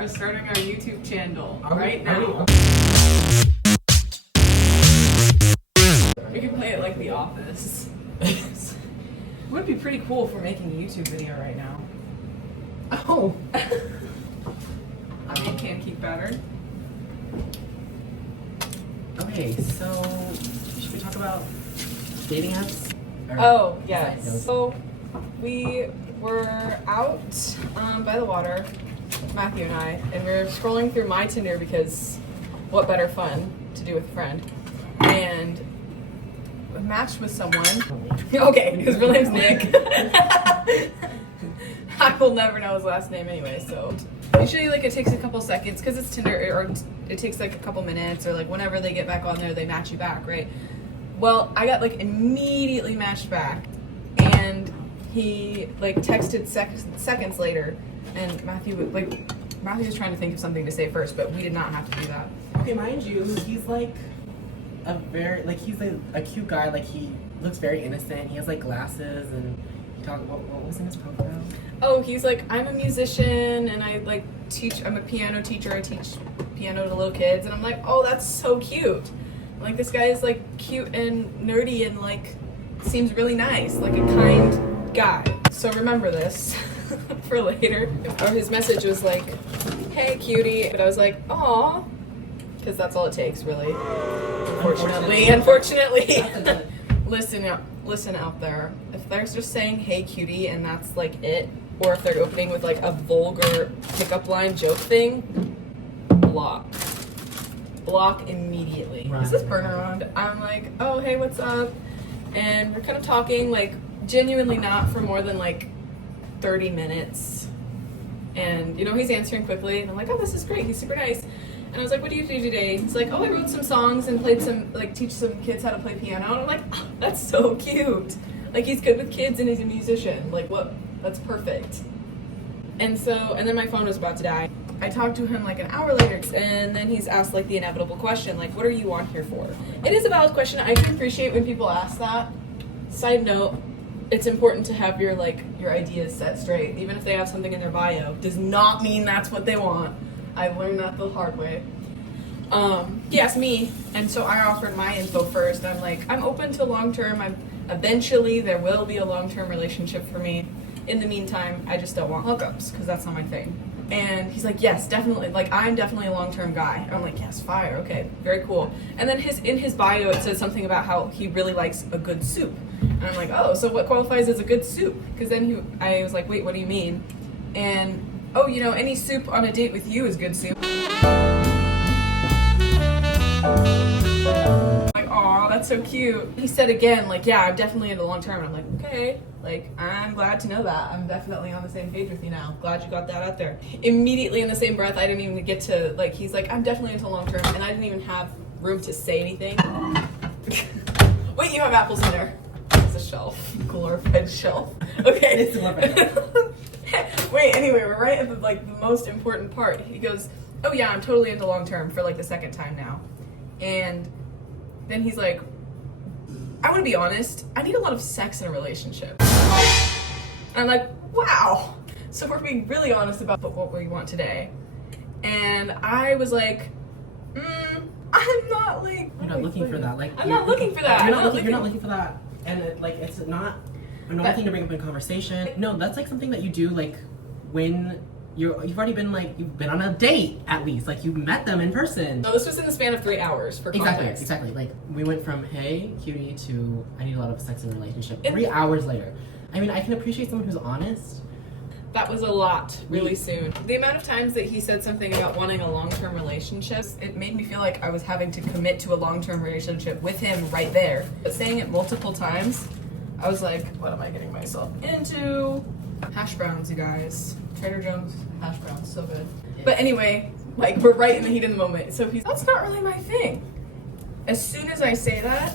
are starting our YouTube channel right now. We can play it like The Office. It would be pretty cool if we're making a YouTube video right now. Oh. I mean, can't keep better. Okay, so should we talk about dating apps? Oh, yes. So we were out by the water, Matthew and I, and we were scrolling through my Tinder because what better fun to do with a friend. And we matched with someone. Okay, his real name's Nick. I will never know his last name anyway, so usually like it takes a couple seconds because it's Tinder, or it takes like a couple minutes, or like whenever they get back on there they match you back, right? Well, I got like immediately matched back, and he like texted seconds later, and Matthew was trying to think of something to say first, but we did not have to do that. Okay, mind you, he's like he's a cute guy. Like, he looks very innocent. He has like glasses, and he talked. What was in his profile? Oh, he's like, I'm a musician and I like I'm a piano teacher. I teach piano to little kids. And I'm like, oh, that's so cute. Like, this guy is like cute and nerdy and like seems really nice, like a kind guy. So remember this for later. Or his message was like, hey cutie. But I was like, aw, because that's all it takes, really. Unfortunately. Listen out there. If they're just saying hey cutie and that's like it, or if they're opening with like a vulgar pickup line joke thing, block immediately. Right. Is this burner on? I'm like, oh hey, what's up? And we're kind of talking, like genuinely not for more than like 30 minutes. And you know, he's answering quickly and I'm like, oh, this is great, he's super nice. And I was like, what do you do today? He's like, oh, I wrote some songs and teach some kids how to play piano. And I'm like, oh, that's so cute. Like, he's good with kids and he's a musician. Like, what? That's perfect. And then my phone was about to die. I talked to him like an hour later, and then he's asked like the inevitable question, like, what are you on here for? It is a valid question. I do appreciate when people ask that. Side note, it's important to have your ideas set straight. Even if they have something in their bio, does not mean that's what they want. I've learned that the hard way. He asked me, and so I offered my info first. I'm like, I'm open to long-term. Eventually there will be a long-term relationship for me. In the meantime, I just don't want hookups because that's not my thing. And he's like, yes, definitely. Like, I'm definitely a long-term guy. And I'm like, yes, fire. Okay, very cool. And then in his bio, it says something about how he really likes a good soup. And I'm like, oh, so what qualifies as a good soup? Because then I was like, wait, what do you mean? And oh, you know, any soup on a date with you is good soup. Like, aw, that's so cute. He said again, like, yeah, I'm definitely into long term. And I'm like, okay, like, I'm glad to know that. I'm definitely on the same page with you now. Glad you got that out there. Immediately in the same breath, I didn't even get to, like, he's like, I'm definitely into long term. And I didn't even have room to say anything. Wait, you have apples in there. It's a shelf. Glorified shelf. Okay. It's glorified. Wait, anyway, we're right at the most important part. He goes, oh yeah, I'm totally into long term for like the second time now. And then he's like, I want to be honest, I need a lot of sex in a relationship. And I'm like, wow. So we're being really honest about what we want today. And I was like, I'm not like... You're not looking for that. Like, I'm not looking for that. You're not looking for that. And it's not another thing to bring up in conversation. No, that's like something that you do like when you've already been you've been on a date at least. Like, you met them in person. No, this was in the span of 3 hours for context. Exactly. Like, we went from hey cutie to I need a lot of sex in a relationship 3 hours later. I mean, I can appreciate someone who's honest. That was a lot, really soon. The amount of times that he said something about wanting a long-term relationship, it made me feel like I was having to commit to a long-term relationship with him right there. But saying it multiple times, I was like, what am I getting myself into? Hash browns, you guys. Trader Joe's hash browns, so good. But anyway, like, we're right in the heat of the moment. So that's not really my thing. As soon as I say that,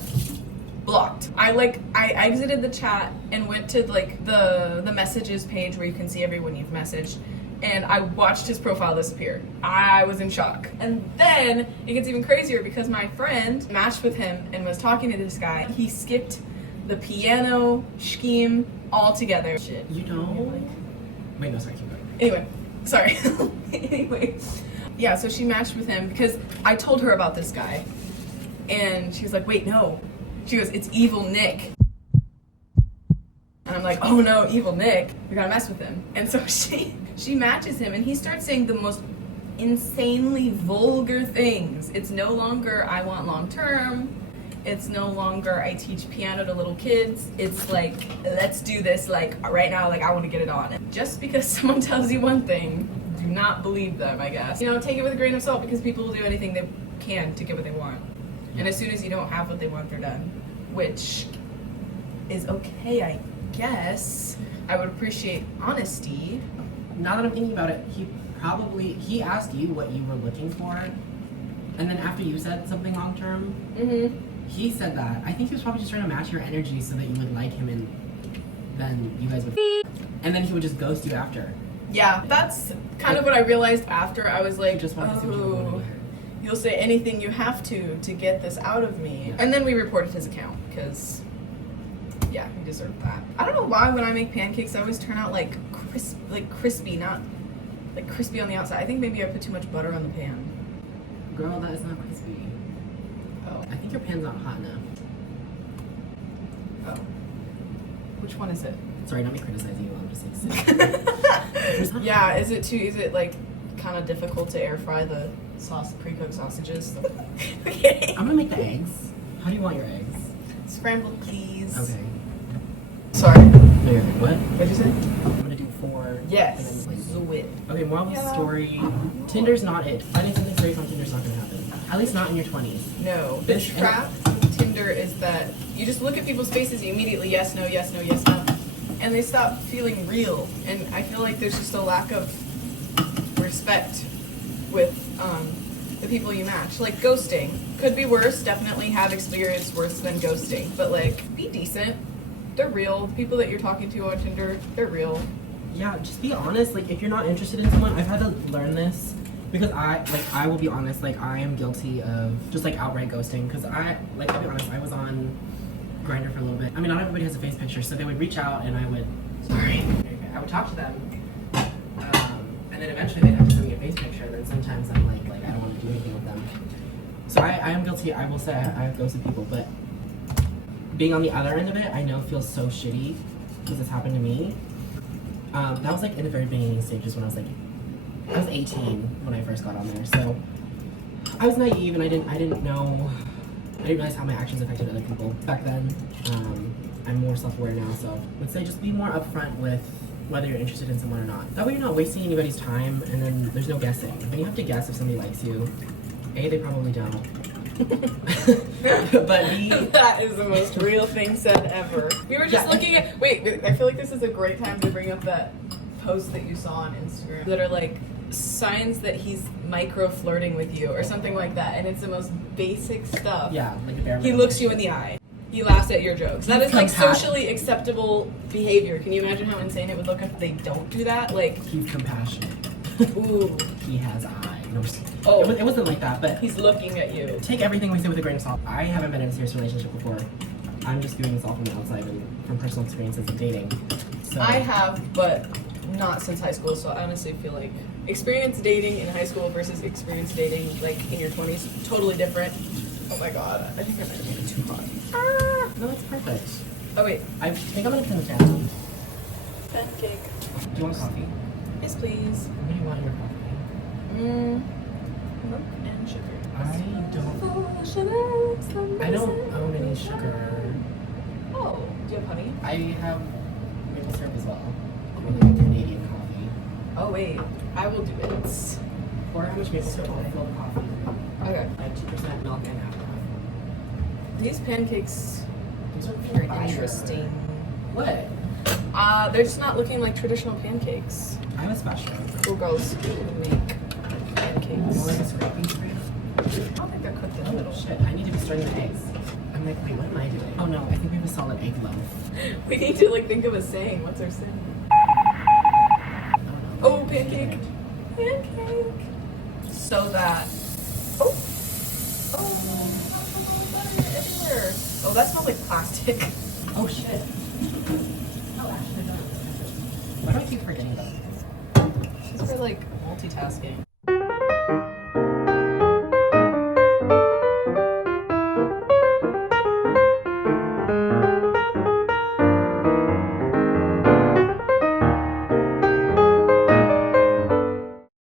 blocked. I exited the chat and went to like the messages page where you can see everyone you've messaged, and I watched his profile disappear. I was in shock. And then it gets even crazier because my friend matched with him and was talking to this guy. He skipped the piano scheme altogether. Shit. You know? Wait, no, sorry, keep going. Anyway, Sorry. Anyway. Yeah, so she matched with him because I told her about this guy. And she was like, wait, no. She goes, it's Evil Nick. And I'm like, oh no, Evil Nick. We gotta mess with him. And so she matches him and he starts saying the most insanely vulgar things. It's no longer I want long term. It's no longer I teach piano to little kids. It's like, let's do this like right now, like I want to get it on. Just because someone tells you one thing, do not believe them, I guess. You know, take it with a grain of salt because people will do anything they can to get what they want. And as soon as you don't have what they want, they're done. Which is okay, I guess. I would appreciate honesty. Now that I'm thinking about it, he asked you what you were looking for, and then after you said something long term, he said that. I think he was probably just trying to match your energy so that you would like him, and then you guys would, and then he would just ghost you after. Yeah, that's kind of what I realized after. I was like, just wanted to see what you were doing. You'll say anything you have to get this out of me. Yeah. And then we reported his account because, yeah, he deserved that. I don't know why when I make pancakes, I always turn out like crispy, not like crispy on the outside. I think maybe I put too much butter on the pan. Girl, that is not crispy. Oh. I think your pan's not hot enough. Oh. Which one is it? Sorry, not me criticizing you. I'm just like, yeah, is it like kind of difficult to air fry the pre-cooked sausages? Okay. I'm gonna make the eggs. How do you want your eggs? Scrambled, please. Okay. Sorry. No, you're good. What? What'd you say? I'm gonna do 4. Yes. And then Do it. okay, moral of the story. Tinder's not it. Finding something serious on Tinder's not gonna happen. At least not in your 20s. No. The trap with Tinder is that you just look at people's faces, you immediately yes, no, yes, no, yes, no. And they stop feeling real. And I feel like there's just a lack of respect with the people you match. Like ghosting. Could be worse, definitely have experienced worse than ghosting. But like, be decent. They're real. The people that you're talking to on Tinder, they're real. Yeah, just be honest. Like, if you're not interested in someone, I've had to learn this because I will be honest. Like, I am guilty of just like outright ghosting. Because I'll be honest. I was on Grindr for a little bit. I mean, not everybody has a face picture, so they would reach out and I would I would talk to them, and then eventually they'd have to send me a face picture. And then sometimes I'm like I don't want to do anything with them. So I am guilty. I will say I have ghosted people, but being on the other end of it, I know feels so shitty because it's happened to me. That was like in the very beginning stages when I was 18 when I first got on there. So I was naive and I didn't realize how my actions affected other people back then. I'm more self-aware now, so let's say just be more upfront with whether you're interested in someone or not. That way you're not wasting anybody's time, and then there's no guessing. When you have to guess if somebody likes you, A, they probably don't. But B, that is the most real thing said ever. We were just looking at. Wait, I feel like this is a great time to bring up that post that you saw on Instagram that are like signs that he's micro flirting with you or something like that, and it's the most basic stuff. Yeah, like a bare He looks you in the eye. He laughs at your jokes. That is like socially acceptable behavior. Can you imagine how insane it would look if they don't do that? Like, he's compassionate. Ooh. He has eyes. No, Oh. It wasn't like that, but He's looking at you. take everything we say with a grain of salt. I haven't been in a serious relationship before. I'm just doing this all from the outside and from personal experiences of dating. So I have, but not since high school, so I honestly feel like experience dating in high school versus experience dating like in your 20s, totally different. Oh my god, I think I might have made it too hot. Ah! No, it's perfect. Oh wait, I think I'm gonna turn it down. pancake. Do you want coffee? Yes, please. What do you want in your coffee? Milk and sugar. I don't own any sugar. Oh, do you have honey? I have maple syrup as well. I'm really like Canadian coffee. Oh wait, I will do it. Or how much maple syrup will I fill the coffee? Okay. I have 2% milk and half coffee. These pancakes These are are fire. interesting. What? They're just not looking like traditional pancakes. I have a special. Cool girls can make You want pancakes. like a scraping tray? I don't think they're cooked in the Oh middle. shit, I need to be stirring the eggs. I'm like, wait, what am I doing? Oh no, I think we have a solid egg loaf. We need to like think of a saying. What's our saying? I don't know. Oh, pancake. Pancake. So that. Oh. Everywhere. Oh, that smells like plastic. Oh shit. Oh, actually, no. Why do I keep forgetting about this? It's are like multitasking.